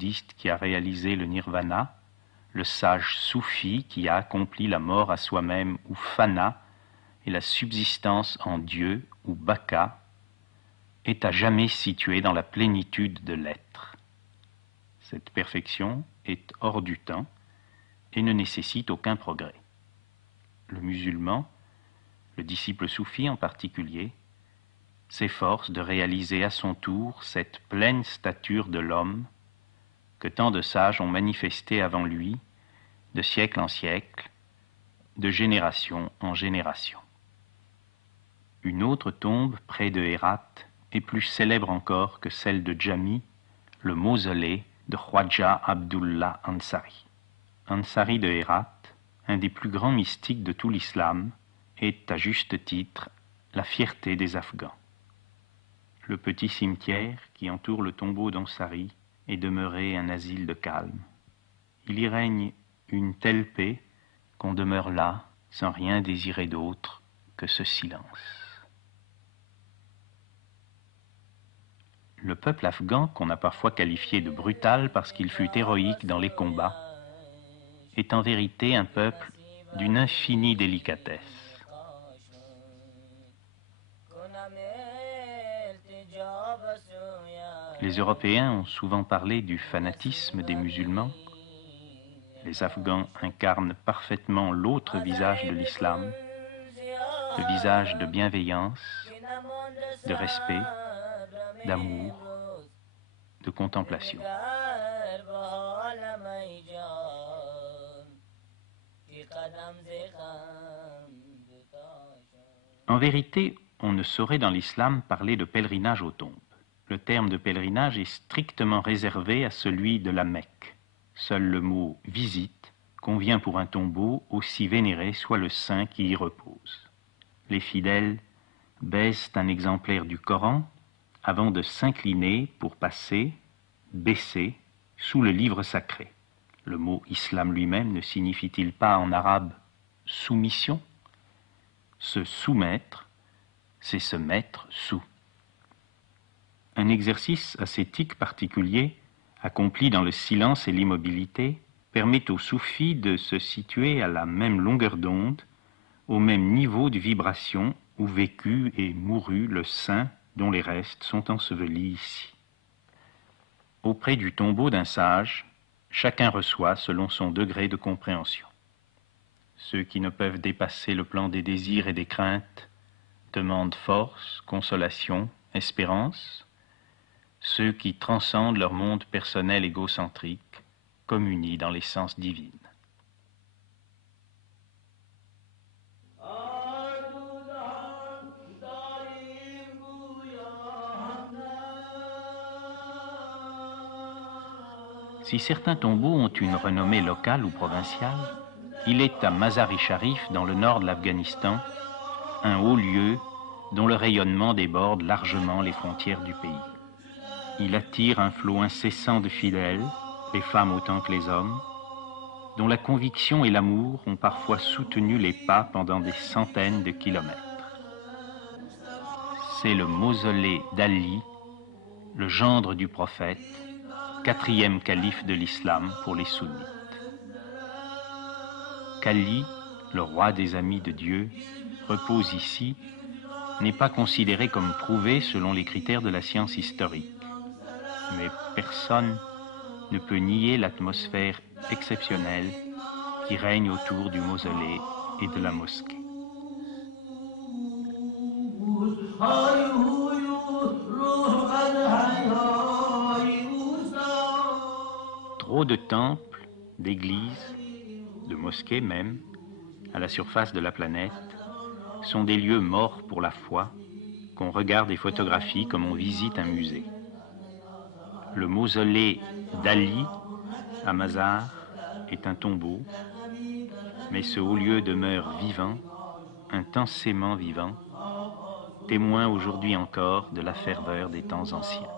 bouddhiste qui a réalisé le nirvana, le sage soufi qui a accompli la mort à soi-même ou fana et la subsistance en Dieu ou baka, est à jamais situé dans la plénitude de l'être. Cette perfection est hors du temps et ne nécessite aucun progrès. Le musulman, le disciple soufi en particulier, s'efforce de réaliser à son tour cette pleine stature de l'homme que tant de sages ont manifesté avant lui, de siècle en siècle, de génération en génération. Une autre tombe près de Hérat est plus célèbre encore que celle de Jami, le mausolée de Khwaja Abdullah Ansari. Ansari de Hérat, un des plus grands mystiques de tout l'islam, est à juste titre la fierté des Afghans. Le petit cimetière qui entoure le tombeau d'Ansari est demeuré un asile de calme. Il y règne une telle paix qu'on demeure là sans rien désirer d'autre que ce silence. Le peuple afghan, qu'on a parfois qualifié de brutal parce qu'il fut héroïque dans les combats, est en vérité un peuple d'une infinie délicatesse. Les Européens ont souvent parlé du fanatisme des musulmans. Les Afghans incarnent parfaitement l'autre visage de l'islam, le visage de bienveillance, de respect, d'amour, de contemplation. En vérité, on ne saurait dans l'islam parler de pèlerinage aux tombes. Le terme de pèlerinage est strictement réservé à celui de la Mecque. Seul le mot « visite » convient pour un tombeau aussi vénéré soit le saint qui y repose. Les fidèles baissent un exemplaire du Coran avant de s'incliner pour passer, baisser, sous le livre sacré. Le mot islam lui-même ne signifie-t-il pas en arabe « soumission » ? Se soumettre, c'est se mettre sous. Un exercice ascétique particulier, accompli dans le silence et l'immobilité, permet aux soufis de se situer à la même longueur d'onde, au même niveau de vibration où vécut et mourut le saint dont les restes sont ensevelis ici. Auprès du tombeau d'un sage, chacun reçoit selon son degré de compréhension. Ceux qui ne peuvent dépasser le plan des désirs et des craintes demandent force, consolation, espérance. Ceux qui transcendent leur monde personnel égocentrique communient dans l'essence divine. Si certains tombeaux ont une renommée locale ou provinciale, il est à Mazar-i Sharif, dans le nord de l'Afghanistan, un haut lieu dont le rayonnement déborde largement les frontières du pays. Il attire un flot incessant de fidèles, les femmes autant que les hommes, dont la conviction et l'amour ont parfois soutenu les pas pendant des centaines de kilomètres. C'est le mausolée d'Ali, le gendre du prophète, quatrième calife de l'islam pour les sunnites. Qu'Ali, le roi des amis de Dieu, repose ici, n'est pas considéré comme prouvé selon les critères de la science historique. Mais personne ne peut nier l'atmosphère exceptionnelle qui règne autour du mausolée et de la mosquée. Trop de temples, d'églises, de mosquées même, à la surface de la planète, sont des lieux morts pour la foi, qu'on regarde et photographie comme on visite un musée. Le mausolée d'Ali, à Mazar, est un tombeau, mais ce haut lieu demeure vivant, intensément vivant, témoin aujourd'hui encore de la ferveur des temps anciens.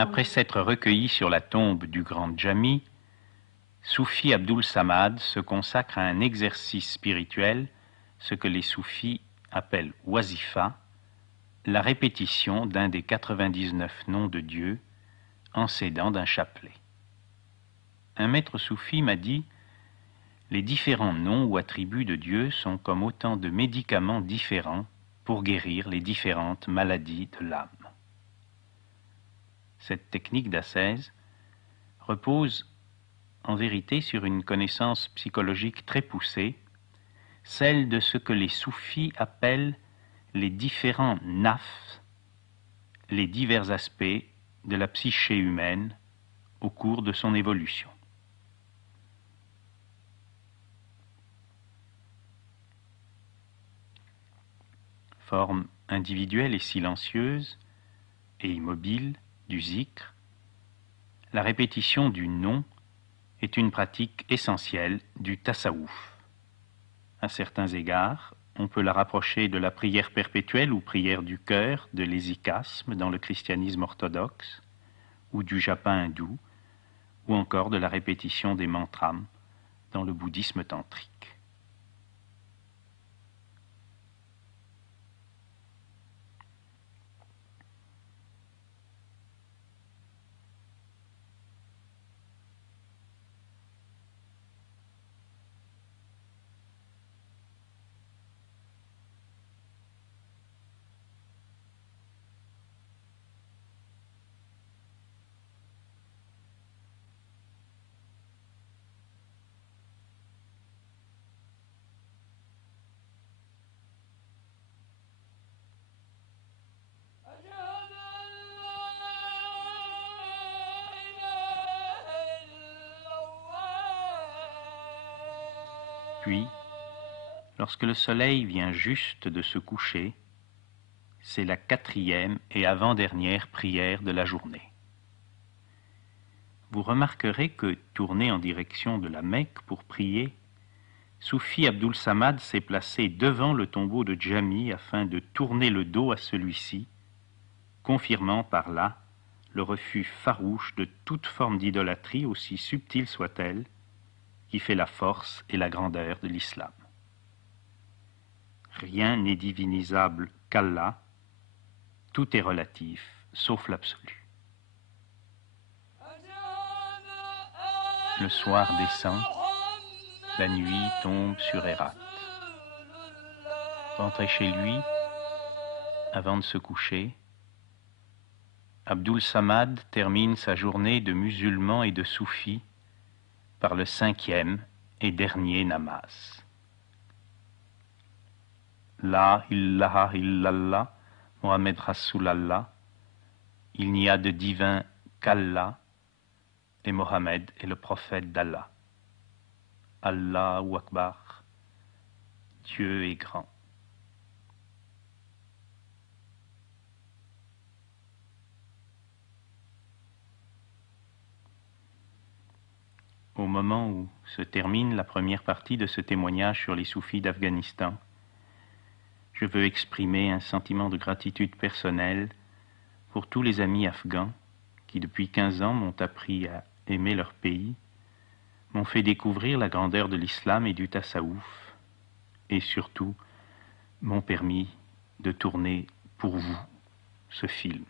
Après s'être recueilli sur la tombe du grand Jami, Soufi Abdul Samad se consacre à un exercice spirituel, ce que les soufis appellent wazifa, la répétition d'un des 99 noms de Dieu en s'aidant d'un chapelet. Un maître soufi m'a dit: les différents noms ou attributs de Dieu sont comme autant de médicaments différents pour guérir les différentes maladies de l'âme. Cette technique d'ascèse repose en vérité sur une connaissance psychologique très poussée, celle de ce que les soufis appellent les différents nafs, les divers aspects de la psyché humaine au cours de son évolution. Forme individuelle et silencieuse et immobile du zikr, la répétition du nom est une pratique essentielle du tasawwuf. À certains égards, on peut la rapprocher de la prière perpétuelle ou prière du cœur de l'hésychasme dans le christianisme orthodoxe, ou du japa hindou, ou encore de la répétition des mantras dans le bouddhisme tantrique. Puis, lorsque le soleil vient juste de se coucher, c'est la 4e et avant-dernière prière de la journée. Vous remarquerez que, tourné en direction de la Mecque pour prier, Soufi Abdul Samad s'est placé devant le tombeau de Jami afin de tourner le dos à celui-ci, confirmant par là le refus farouche de toute forme d'idolâtrie, aussi subtile soit-elle, qui fait la force et la grandeur de l'islam. Rien n'est divinisable qu'Allah, tout est relatif, sauf l'absolu. Le soir descend, la nuit tombe sur Hérat. Rentré chez lui, avant de se coucher, Abdul Samad termine sa journée de musulman et de soufi par le 5e et dernier namaz. La ilaha illallah, Mohammed Rasulallah, il n'y a de divin qu'Allah, et Mohammed est le prophète d'Allah. Allahu Akbar, Dieu est grand. Au moment où se termine la première partie de ce témoignage sur les soufis d'Afghanistan, je veux exprimer un sentiment de gratitude personnelle pour tous les amis afghans qui, depuis 15 ans, m'ont appris à aimer leur pays, m'ont fait découvrir la grandeur de l'islam et du tasawwuf, et surtout m'ont permis de tourner pour vous ce film.